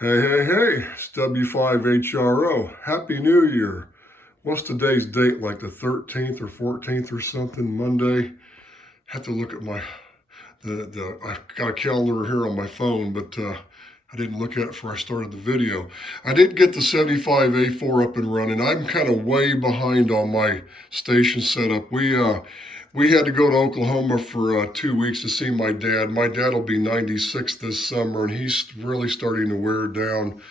Hey, it's W5HRO. Happy New Year. What's today's date, like the 13th or 14th or something, Monday? Have to look at I got a calendar here on my phone, but I didn't look at it before I started the video. I did get the 75A-4 up and running. I'm kind of way behind on my station setup. We had to go to Oklahoma for 2 weeks to see my dad. My dad will be 96 this summer, and he's really starting to wear down,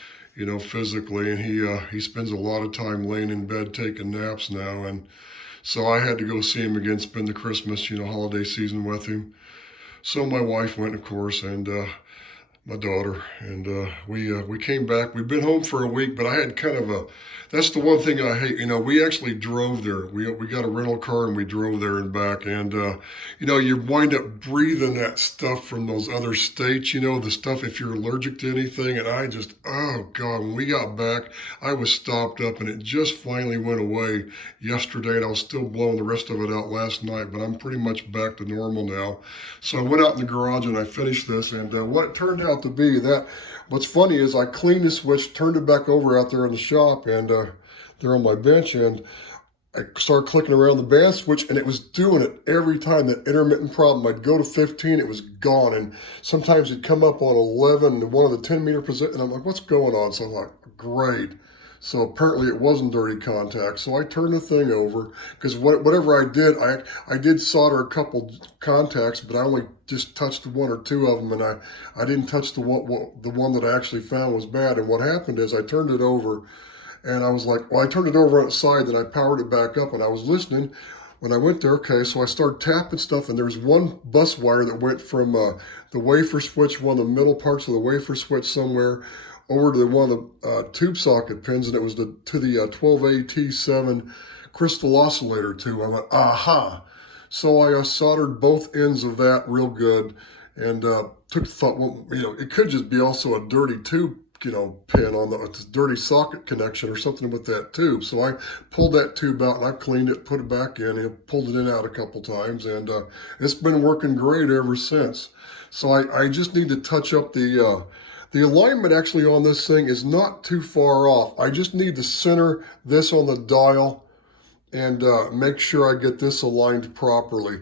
physically. And he spends a lot of time laying in bed taking naps now. And so I had to go see him again, spend the Christmas, holiday season with him. So my wife went, of course, and my daughter, and we came back. We've been home for a week, but I had kind of a. That's the one thing I hate. We actually drove there. We got a rental car and we drove there and back. And you wind up breathing that stuff from those other states. The stuff if you're allergic to anything. And I just, oh God, when we got back, I was stopped up, and it just finally went away yesterday. And I was still blowing the rest of it out last night, but I'm pretty much back to normal now. So I went out in the garage and I finished this, and what it turned out to be that. What's funny is I cleaned the switch, turned it back over out there in the shop, and they're on my bench, and I started clicking around the band switch, and it was doing it every time, that intermittent problem. I'd go to 15, it was gone, and sometimes it'd come up on 11 and one of the 10-meter position, and I'm like, what's going on? So I'm like, great. So apparently it wasn't dirty contact. So I turned the thing over, because whatever I did, I did solder a couple contacts, but I only just touched one or two of them, and I didn't touch the one that I actually found was bad. And what happened is I turned it over, and I was like, well, I turned it over on its side, then I powered it back up, and I was listening. When I went there, okay, so I started tapping stuff, and there was one bus wire that went from the wafer switch, one of the middle parts of the wafer switch somewhere, over to one of the tube socket pins, and it was to the 12AT7 crystal oscillator tube. I went, aha. So I soldered both ends of that real good, and took the thought, well, it could just be also a dirty tube, pin on the dirty socket connection or something with that tube. So I pulled that tube out and I cleaned it, put it back in, and pulled it in out a couple times, and it's been working great ever since. So I just need to touch up the alignment actually on this thing is not too far off. I just need to center this on the dial and make sure I get this aligned properly.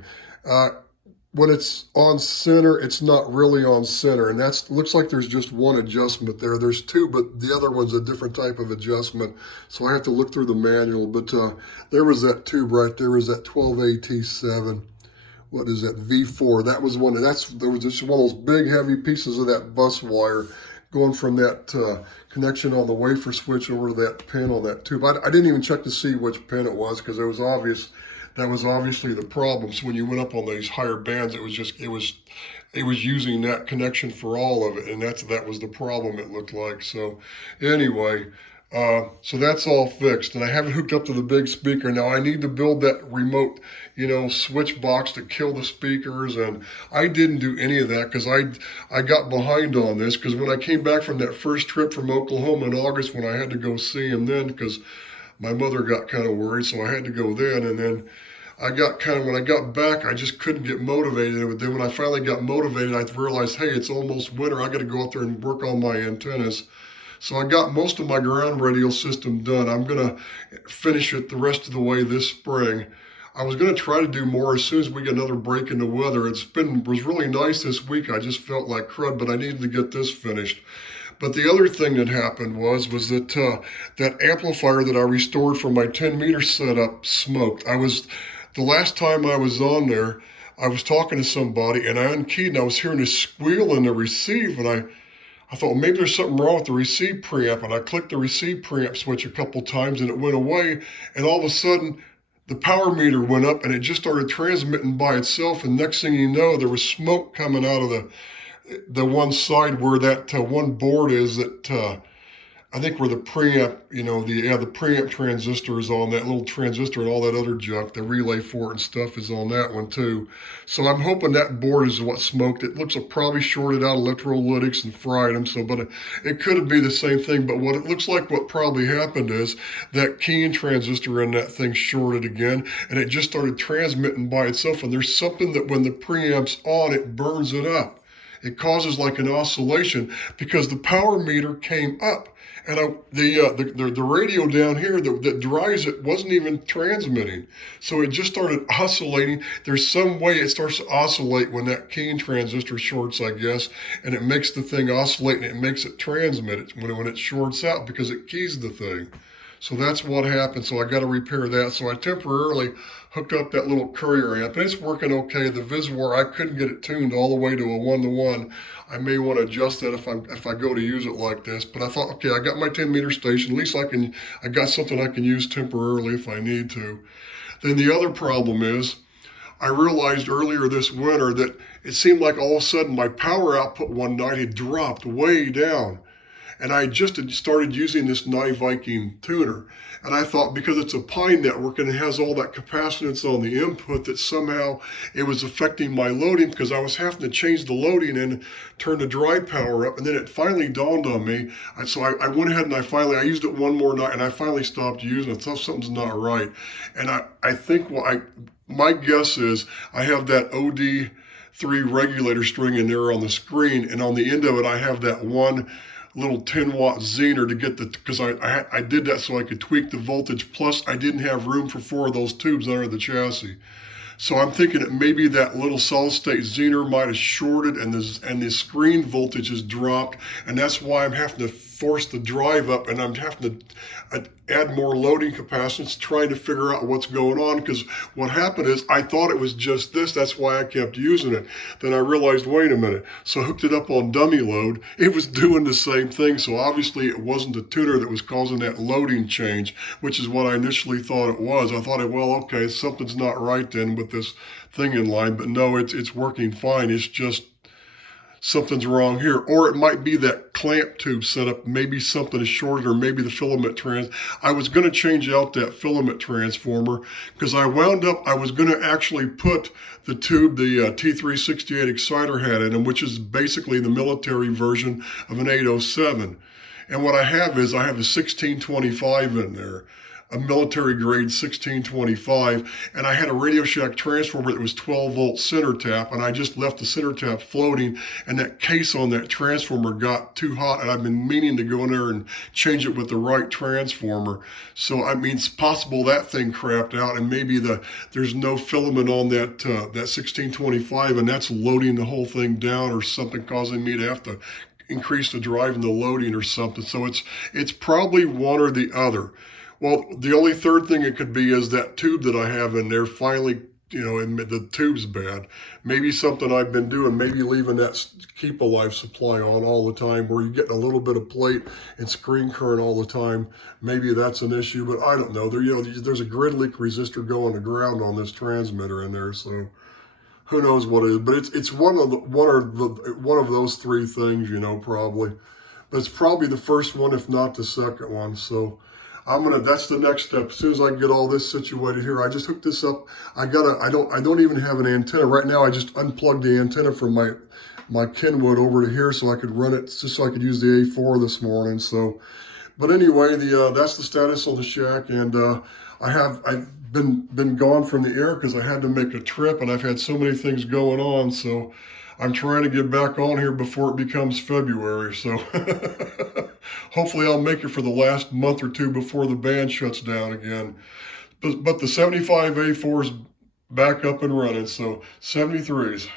When it's on center, it's not really on center, and looks like there's just one adjustment there. There's two, but the other one's a different type of adjustment, so I have to look through the manual. But there was that tube right there, was that 12AT7. What is that, V4? That was one, there was just one of those big heavy pieces of that bus wire going from that connection on the wafer switch over to that pin on that tube. I didn't even check to see which pin it was, because it was obvious that was obviously the problem. So when you went up on these higher bands, it was using that connection for all of it, and that was the problem, it looked like. So anyway, so that's all fixed, and I haven't hooked up to the big speaker. Now I need to build that remote, switch box to kill the speakers, and I didn't do any of that because I got behind on this, because when I came back from that first trip from Oklahoma in August, when I had to go see him then, because my mother got kind of worried, so I had to go then, and then when I got back, I just couldn't get motivated. And then when I finally got motivated, I realized, hey, it's almost winter. I got to go out there and work on my antennas. So I got most of my ground radio system done. I'm going to finish it the rest of the way this spring. I was going to try to do more as soon as we get another break in the weather. It was really nice this week. I just felt like crud, but I needed to get this finished. But the other thing that happened was that that amplifier that I restored from my 10-meter setup smoked. The last time I was on there, I was talking to somebody, and I unkeyed, and I was hearing a squeal in the receive, and I thought, well, maybe there's something wrong with the receive preamp, and I clicked the receive preamp switch a couple times, and it went away, and all of a sudden, the power meter went up, and it just started transmitting by itself, and next thing you know, there was smoke coming out of the one side where that one board is that I think where the preamp, the preamp transistor is on, that little transistor, and all that other junk, the relay for it and stuff is on that one too. So I'm hoping that board is what smoked. It looks like probably shorted out electrolytics and fried them. So, but it could be the same thing. But what it looks like what probably happened is that keying transistor in that thing shorted again, and it just started transmitting by itself. And there's something that when the preamp's on, it burns it up. It causes like an oscillation because the power meter came up. And the radio down here that drives it wasn't even transmitting. So it just started oscillating. There's some way it starts to oscillate when that keying transistor shorts, I guess, and it makes the thing oscillate and it makes it transmit it when it shorts out because it keys the thing. So that's what happened. So I got to repair that. So I temporarily hooked up that little courier amp, and it's working okay. The Viswar, I couldn't get it tuned all the way to a 1-to-1. I may want to adjust that if I go to use it like this. But I thought, okay, I got my 10-meter station. At least I got something I can use temporarily if I need to. Then the other problem is, I realized earlier this winter that it seemed like all of a sudden my power output one night had dropped way down. And I just had started using this Nye Viking tuner. And I thought because it's a Pi network and it has all that capacitance on the input that somehow it was affecting my loading because I was having to change the loading and turn the drive power up. And then it finally dawned on me. So I went ahead and I used it one more night and I finally stopped using it. I thought something's not right. And I think my guess is I have that OD3 regulator string in there on the screen. And on the end of it, I have that one little 10-watt Zener to get because I did that so I could tweak the voltage. Plus, I didn't have room for 4 of those tubes under the chassis. So I'm thinking that maybe that little solid-state Zener might have shorted and the screen voltage has dropped, and that's why I'm having to force the drive up, and I'm having to add more loading capacitance, trying to figure out what's going on, because what happened is I thought it was just this. That's why I kept using it. Then I realized, wait a minute. So I hooked it up on dummy load. It was doing the same thing. So obviously it wasn't the tuner that was causing that loading change, which is what I initially thought it was. I thought, well, okay, something's not right then with this thing in line, but no, it's working fine. It's just something's wrong here. Or it might be that clamp tube setup. Maybe something is shorted, or maybe the filament I was going to change out that filament transformer because I was going to actually put the tube the T368 exciter had in them, which is basically the military version of an 807. And what I have is I have a 1625 in there, a military grade 1625, and I had a Radio Shack transformer that was 12 volt center tap, and I just left the center tap floating, and that case on that transformer got too hot, and I've been meaning to go in there and change it with the right transformer. So I mean, it's possible that thing crapped out, and maybe there's no filament on that 1625, and that's loading the whole thing down, or something causing me to have to increase the drive and the loading or something. So it's probably one or the other. Well, the only third thing it could be is that tube that I have in there finally, and the tube's bad. Maybe something I've been doing, maybe leaving that Keep Alive supply on all the time where you're getting a little bit of plate and screen current all the time. Maybe that's an issue, but I don't know. There's a grid leak resistor going to ground on this transmitter in there, so who knows what it is. But it's one of those three things, probably. But it's probably the first one, if not the second one. So that's the next step. As soon as I get all this situated here, I just hooked this up. I don't even have an antenna. Right now, I just unplugged the antenna from my Kenwood over to here so I could run it, just so I could use the A4 this morning. So, but anyway, that's the status on the shack, and I've been gone from the air because I had to make a trip, and I've had so many things going on. So I'm trying to get back on here before it becomes February. So hopefully I'll make it for the last month or two before the band shuts down again. But the 75A-4 is back up and running, so 73s.